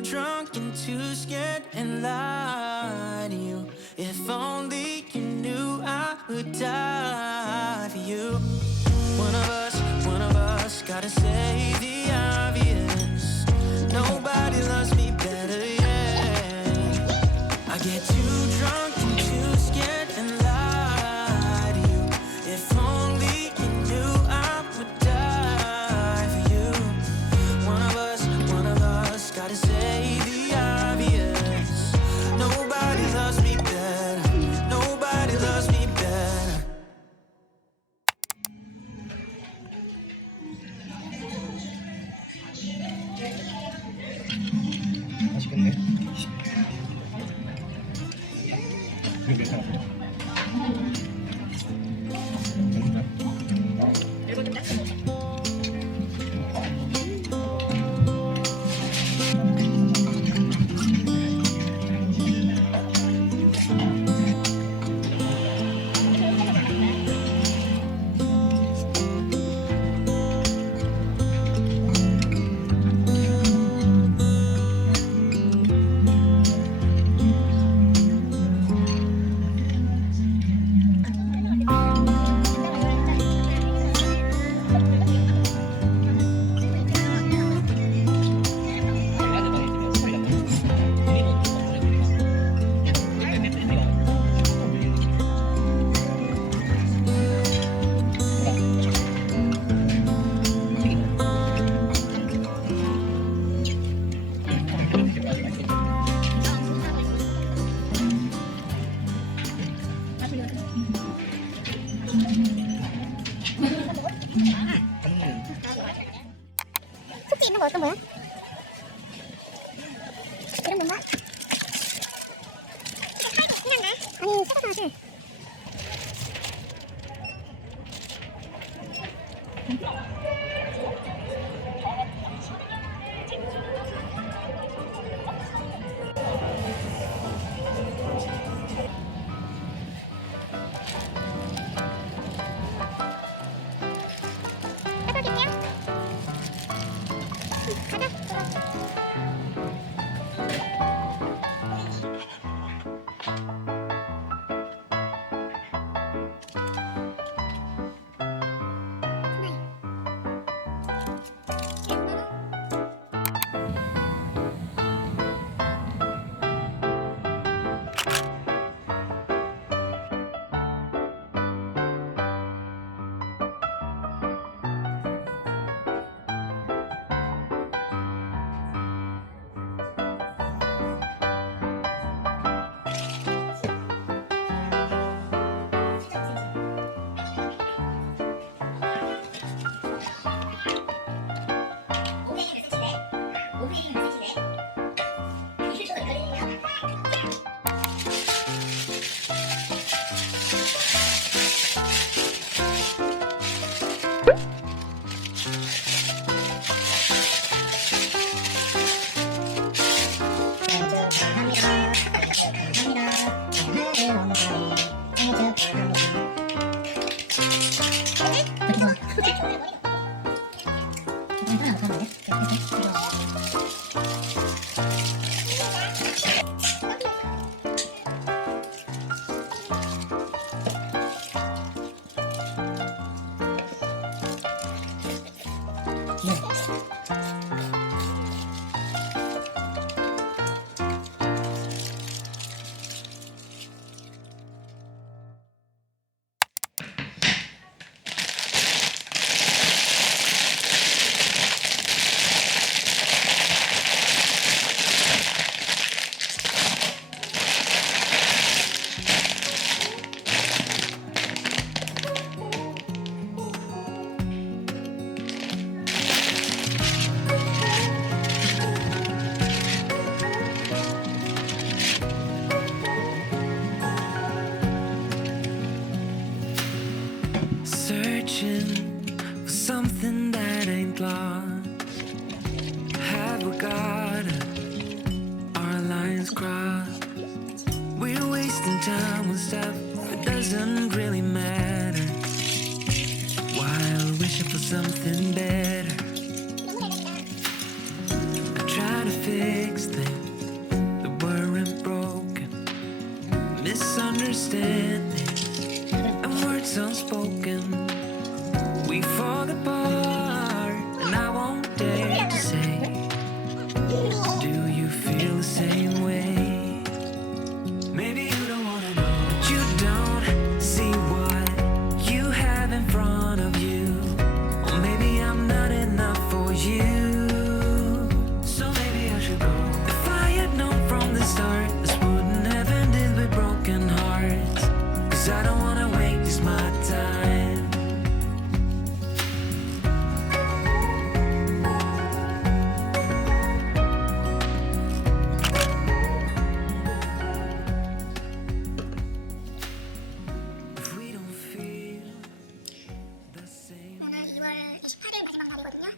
too drunk and too scared and lie to you. If only you knew I would die for you. One of us, gotta say the obvious. Nobody loves me better, yeah. I get too drunk and too scared and lie to you. If only you knew I would die for you. One of us, gotta say the obvious. Nobody loves me better. Nobody loves me better. 맛있겠네. 속지 있는 거 어떤 거야? 이런 건가? 신난가? 아니 새가 맛을 뜯어줄게요. misunderstanding and words unspoken. We fall apart, and I won't dare to say, do you feel the same way? Maybe you don't wanna know, but you don't see what you have in front of you. Or maybe I'm not enough for you. So maybe I should go. If I had known from the start, this wouldn't have ended with broken hearts. 'Cause I don't wanna waste my time. If we don't feel the same. 오늘 2월 28일 마지막 날이거든요.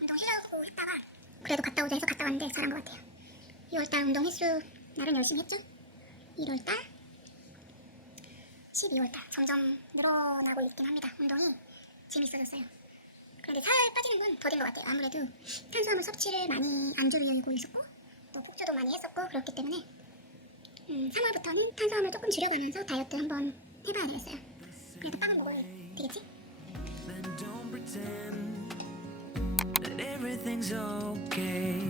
운동 쉬려고 했다가 그래도 갔다 오자 해서 갔다 왔는데 잘한 것 같아요. 2월달 운동 횟수 나름 열심히 했죠? 1월달, 12월달 점점 늘어나고 있긴 합니다. 운동이 재밌어졌어요. 그런데 살 빠지는 건 더딘 것 같아요. 아무래도 탄수화물 섭취를 많이 안 줄이고 있었고 또 폭주도 많이 했었고 그렇기 때문에 3월부터는 탄수화물 조금 줄여가면서 다이어트 한번 해봐야 되겠어요. 그래도 빵은 먹어야 되겠지? Then don't pretend that everything's okay.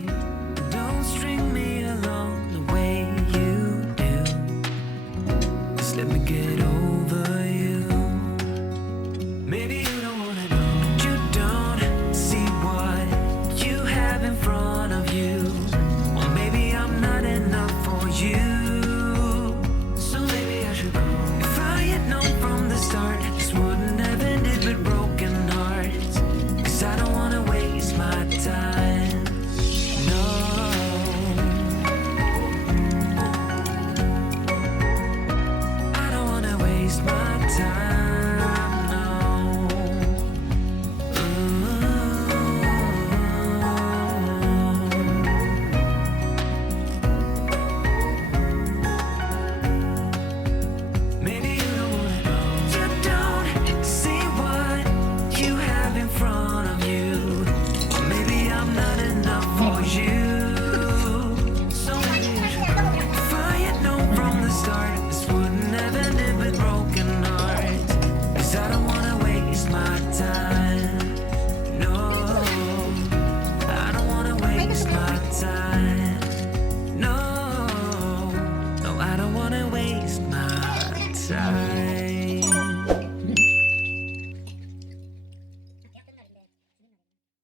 Don't string me along the way you do. Just let me get over you. Maybe you don't wanna know, but you don't see what you have in front of you. Or maybe I'm not enough for you. So maybe I should go. If I had known from the start, this wouldn't have ended with broken hearts. 'Cause I don't wanna waste my time. No, I don't wanna waste my time. No. Maybe you don't wanna know. You don't see what you have in front of you. Or maybe I'm not enough for you. So maybe I should go. If I had known from the start, this wouldn't have ended with broken hearts. 'Cause I don't wanna waste my time. No, I don't wanna waste my time. No, no, I don't wanna waste my time.